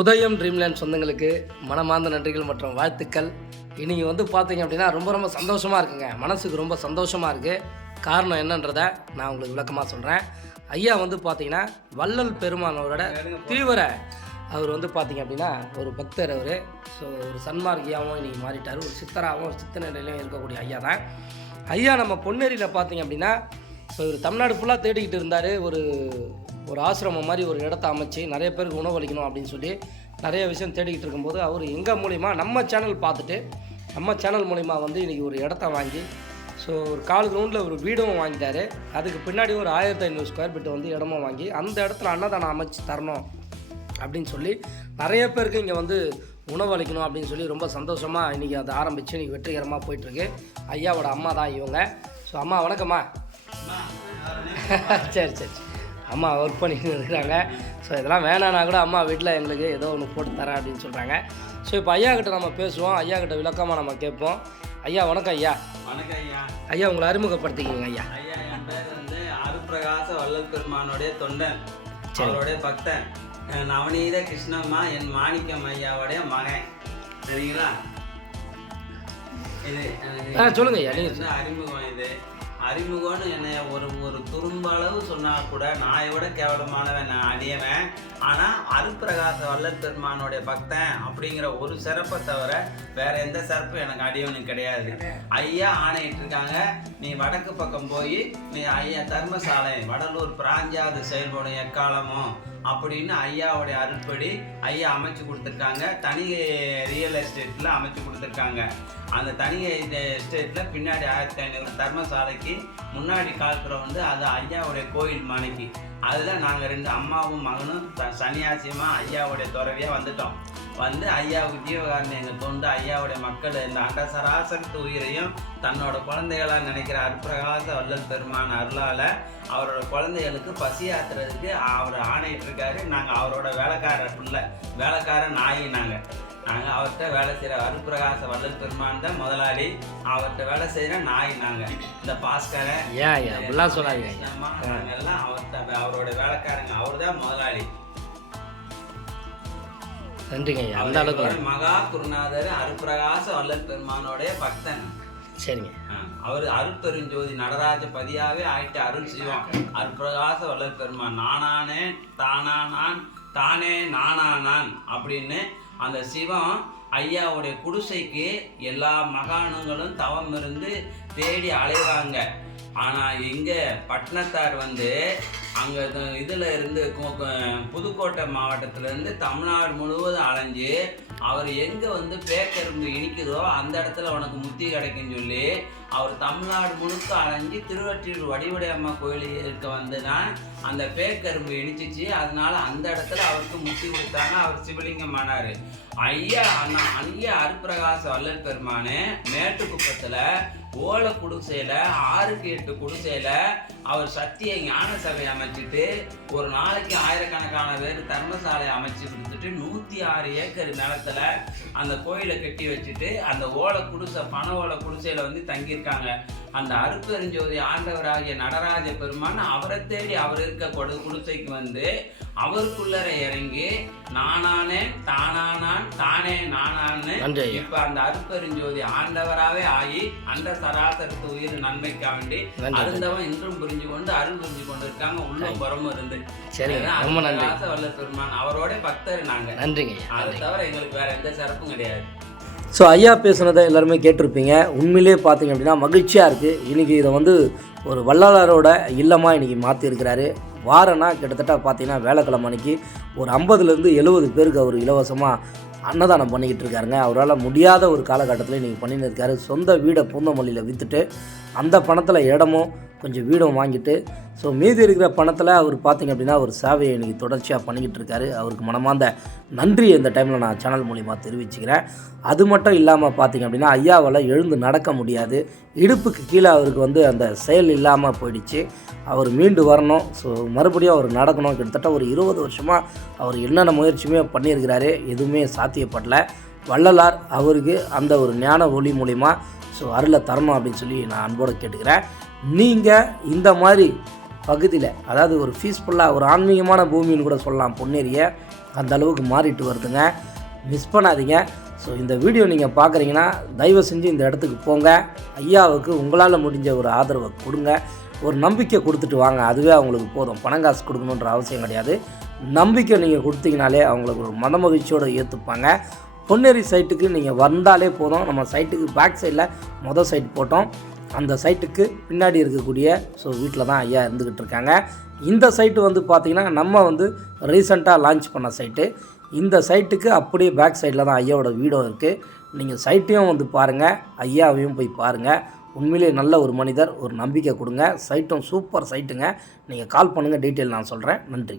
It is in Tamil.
உதயம் ட்ரீம்லேண்ட் சொந்தங்களுக்கு மனமார்ந்த நன்றிகள் மற்றும் வாழ்த்துக்கள். இன்றைக்கி வந்து பார்த்தீங்க அப்படின்னா ரொம்ப ரொம்ப சந்தோஷமாக இருக்குங்க. மனசுக்கு ரொம்ப சந்தோஷமாக இருக்குது காரணம் என்னன்றதை நான் உங்களுக்கு விளக்கமாக சொல்கிறேன் ஐயா வந்து பார்த்தீங்கன்னா வள்ளல் பெருமானவரோட தீவிர அவர் வந்து பார்த்தீங்க அப்படின்னா ஒரு பக்தர் அவர். ஸோ ஒரு சன்மார்கியாகவும் இன்றைக்கி மாறிட்டார். ஒரு சித்தராகவும் ஒரு சித்தநிலையிலும் இருக்கக்கூடிய ஐயா தான். ஐயா நம்ம பொன்னேரியில் பார்த்தீங்க அப்படின்னா ஸோ இவர் தமிழ்நாடு ஃபுல்லாக தேடிக்கிட்டு இருந்தார். ஒரு ஒரு ஆசிரமம் மாதிரி ஒரு இடத்த அமைச்சு நிறைய பேருக்கு உணவளிக்கணும் அப்படின்னு சொல்லி நிறைய விஷயம் தேடிக்கிட்டு இருக்கும்போது அவர் எங்கள் மூலிமா நம்ம சேனல் பார்த்துட்டு நம்ம சேனல் மூலிமா வந்து இன்றைக்கி ஒரு இடத்த வாங்கி ஸோ ஒரு கால் கிரவுண்டில் ஒரு வீடும் வாங்கிட்டாரு. அதுக்கு பின்னாடி ஒரு ஆயிரத்தி ஐநூறு ஸ்கொயர் ஃபீட் வந்து இடமும் வாங்கி அந்த இடத்துல அன்னதானம் அமைச்சு தரணும் அப்படின்னு சொல்லி நிறைய பேருக்கு இங்கே வந்து உணவளிக்கணும் அப்படின்னு சொல்லி ரொம்ப சந்தோஷமாக இன்றைக்கி அதை ஆரம்பித்து இன்றைக்கி வெற்றிகரமாக போயிட்டுருக்கு. ஐயாவோட அம்மா தான் இவங்க. ஸோ அம்மா வணக்கம்மா. சரி சரி சரி. அம்மா ஒர்க் பண்ணிட்டு இருக்கிறாங்க. ஸோ இதெல்லாம் வேணான்னா கூட அம்மா வீட்டில் எங்களுக்கு ஏதோ ஒன்று போட்டு தரேன் அப்படின்னு சொல்கிறாங்க ஸோ இப்போ ஐயா கிட்ட நம்ம பேசுவோம். ஐயா கிட்ட விளக்கமாக நம்ம கேட்போம். ஐயா வணக்கம் ஐயா. வணக்கம் ஐயா. ஐயா உங்களை அறிமுகப்படுத்திக்கிங்க ஐயா. ஐயா என் பேர் வந்து அருப்பிரகாச வள்ளல் பெருமானுடைய தொண்டன். அவருடைய பக்தன். நவநீத கிருஷ்ணம்மா என் மாணிக்கம் ஐயாவுடைய மகன். சரிங்களா? இது சொல்லுங்க ஐயா நீங்கள் அறிமுகம் இது. அறிமுகம்னு என்னை ஒரு ஒரு துரும்பளவு சொன்னா கூட நாயை விட கேவலமானவன் நான் அடியவன். ஆனா அருப்பிரகாச வள்ளல் பெருமானுடைய பக்தன் அப்படிங்கிற ஒரு சிறப்பை தவிர வேற எந்த சிறப்பும் எனக்கு அடியவனுக்கு கிடையாது. ஐயா ஆணையிட்டு இருக்காங்க. நீ வடக்கு பக்கம் போய் நீ ஐயா தர்மசாலை வடலூர் பிராஞ்சாவது செயல்படும் எக்காலமும் அப்படின்னு ஐயாவுடைய அருள்படி ஐயா அமைச்சு கொடுத்துருக்காங்க. தனி ரியல் எஸ்டேட்ல அமைச்சு கொடுத்துருக்காங்க. அந்த தனி எஸ்டேட்ல பின்னாடி ஆயிரத்தி ஐநூறு தர்மசாலைக்கு முன்னாடி காலத்தில் வந்து அது ஐயாவுடைய கோயில் மனைக்கு அதில் நாங்கள் ரெண்டு அம்மாவும் மகனும் த- சன்னியாசியமாக ஐயாவுடைய துறவியா வந்துட்டோம். வந்து ஐயாவுக்கு ஜீவகாரணம் எங்கள் தொண்டு ஐயாவுடைய மக்கள் இந்த அண்ட சராசக்தி உயிரையும் தன்னோட குழந்தைகளா நினைக்கிற அற்பிரகாச வல்லல் பெருமான் அருளால அவரோட குழந்தைகளுக்கு பசி ஆத்துறதுக்கு அவர் ஆணையிட்டு இருக்காரு நாங்கள் அவரோட வேலைக்கார பிள்ளை. வேலைக்கார நாய் நாங்கள் நாங்கள் அவர்கிட்ட வேலை செய்கிற அருப்பிரகாச வள்ளல் பெருமான் தான் முதலாளி. அவர்கிட்ட வேலை செய்கிற நாய் நாங்கள் இந்த ஐயா அப்படிலாம் சொல்லாதீங்க. நாங்க எல்லாம் அவர்கிட்ட அவரோட வேலைக்காரங்க. அவர் தான் முதலாளி. நன்றிங்க ஐயா. அந்த அளவுக்கு மகா குருநாதர் அருப்பிரகாச வள்ளல் பெருமானோடைய பக்தன். சரிங்க. அவர் அருட்பெருஞ்சோதி நடராஜ பதியாவே ஆயிட்டு அருள் செய்வோம் அருட்பிரகாச வள்ளல் பெருமான் நானானே தானானான் தானே நானானான் அப்படின்னு அந்த சிவம் ஐயாவுடைய குடிசைக்கு எல்லா மகானுங்களும் தவம் இருந்து தேடி அலைவாங்க. ஆனா இங்கே பட்டணத்தார் வந்து அங்கே இதில் இருந்து புதுக்கோட்டை மாவட்டத்திலேருந்து தமிழ்நாடு முழுவதும் அலைஞ்சு அவர் எங்கே வந்து பேக்கரும்பு இனிக்குதோ அந்த இடத்துல உனக்கு முத்தி கிடைக்குன்னு சொல்லி அவர் தமிழ்நாடு முழுக்க அலைஞ்சு திருவற்றியூர் வடிவடை அம்மா கோயிலுக்கு வந்து தான் அந்த பேக்கரும்பு இனிச்சிச்சு. அதனால அந்த இடத்துல அவருக்கு முத்தி கொடுத்தாங்க. அவர் சிவலிங்கம் ஆனார். ஐயா அண்ணா ஐயா அருப்பிரகாச வல்லல் பெருமானு மேட்டுக்குப்பத்தில் ஓலை குடிசையில் ஆறுக்கு எட்டு குடிசையில் அவர் சத்திய ஞான சபை அமைச்சிட்டு ஒரு நாளைக்கு ஆயிரக்கணக்கான பேர் தர்மசாலை அமைச்சு கொடுத்துட்டு நூற்றி ஆறு ஏக்கர் நிலத்துல அந்த கோயிலை கட்டி வச்சுட்டு அந்த ஓலை குடிசை பண ஓலை குடிசையில் வந்து தங்கியிருக்காங்க. அந்த அருப்பெருஞ்சோதி ஆண்டவராகிய நடராஜ பெருமான் அவரை தேடி அவர் இருக்க கொடு குடிசைக்கு வந்து அவருக்குள்ளர இறங்கி நானானே தானானான் தானே நானான்னு இப்ப அந்த அருப்பெருஞ்சோதி ஆண்டவராவே ஆகி அந்த சராசரத்து உயிர் நன்மைக்காக வேண்டி அருந்தவன் இன்றும் புரிஞ்சு கொண்டு அருள் புரிஞ்சு கொண்டு இருக்காங்க உள்ளம் புறமும் இருந்து. வள்ளல் பெருமான் அவரோட பக்தர் நாங்க. நன்றிங்க அதை தவிர எங்களுக்கு வேற எந்த சிறப்பும் கிடையாது. ஸோ ஐயா பேசுனதை எல்லாருமே கேட்டிருப்பீங்க. உண்மையிலே பார்த்தீங்க அப்படின்னா மகிழ்ச்சியாக இருக்குது இன்றைக்கி இதை வந்து ஒரு வள்ளலாரோட இல்லமாக இன்றைக்கி மாற்றிருக்கிறாரு வாரன்னா கிட்டத்தட்ட பார்த்தீங்கன்னா வேலைக்கிழமை அன்னைக்கு ஒரு ஐம்பதுலேருந்து எழுபது பேருக்கு அவர் இலவசமாக அன்னதானம் பண்ணிக்கிட்டு இருக்காருங்க. அவரால் முடியாத ஒரு காலகட்டத்தில் இன்றைக்கி பண்ணின்னு இருக்காரு. சொந்த வீடை பூந்தமல்லியில் விற்றுட்டு அந்த பணத்தில் இடமும் கொஞ்சம் வீடும் வாங்கிட்டு ஸோ மீதி இருக்கிற பணத்தில் அவர் பார்த்தீங்க அப்படின்னா ஒரு சேவையை இன்றைக்கி தொடர்ச்சியாக பண்ணிக்கிட்டு இருக்காரு. அவருக்கு மனமார்ந்த நன்றி இந்த டைமில் நான் சேனல் மூலிமா தெரிவிச்சுக்கிறேன். அது மட்டும் இல்லாமல் பார்த்தீங்க அப்படின்னா ஐயாவால் எழுந்து நடக்க முடியாது. இடுப்புக்கு கீழே அவருக்கு வந்து அந்த செயல் இல்லாமல் போயிடுச்சு. அவர் மீண்டு வரணும். ஸோ மறுபடியும் அவர் நடக்கணும். கிட்டத்தட்ட ஒரு இருபது வருஷமாக அவர் என்னென்ன முயற்சியுமே பண்ணியிருக்கிறாரு எதுவுமே சாத்தியப்படல. வள்ளலார் அவருக்கு அந்த ஒரு ஞான ஒளி மூலிமா ஸோ அருளை தரணும் அப்படின்னு சொல்லி நான் அன்போடு கேட்டுக்கிறேன். நீங்கள் இந்த மாதிரி பகுதியில் அதாவது ஒரு பீஸ்ஃபுல்லாக ஒரு ஆன்மீகமான பூமின்னு கூட சொல்லலாம் பொன்னேரியை அந்த அளவுக்கு மாறிட்டு வருதுங்க. மிஸ் பண்ணாதீங்க. ஸோ இந்த வீடியோ நீங்கள் பார்க்குறீங்கன்னா தயவு செஞ்சு இந்த இடத்துக்கு போங்க. ஐயாவுக்கு உங்களால் முடிஞ்ச ஒரு ஆதரவை கொடுங்க. ஒரு நம்பிக்கை கொடுத்துட்டு வாங்க. அதுவே அவங்களுக்கு போதும். பணம் காசு கொடுக்கணுன்ற அவசியம் கிடையாது. நம்பிக்கை நீங்கள் கொடுத்தீங்கனாலே அவங்களுக்கு ஒரு மன மகிழ்ச்சியோடு ஏற்றுப்பாங்க பொன்னேரி சைட்டுக்கு நீங்கள் வந்தாலே போதும். நம்ம சைட்டுக்கு பேக் சைடில் மொதல் சைட் போட்டோம். அந்த சைட்டுக்கு பின்னாடி இருக்கக்கூடிய ஸோ வீட்டில் தான் ஐயா இருந்துக்கிட்டு இருக்காங்க. இந்த சைட்டு வந்து பார்த்திங்கன்னா நம்ம வந்து ரீசெண்டாக லான்ச் பண்ண சைட்டு. இந்த சைட்டுக்கு அப்படியே பேக் சைடில் தான் ஐயாவோட வீடும் இருக்குது நீங்கள் சைட்டையும் வந்து பாருங்கள் ஐயாவையும் போய் பாருங்கள் உண்மையிலேயே நல்ல ஒரு மனிதர் ஒரு நம்பிக்கை கொடுங்க. சைட்டும் சூப்பர் சைட்டுங்க. நீங்கள் கால் பண்ணுங்கள் டீட்டெயில் நான் சொல்கிறேன் நன்றி.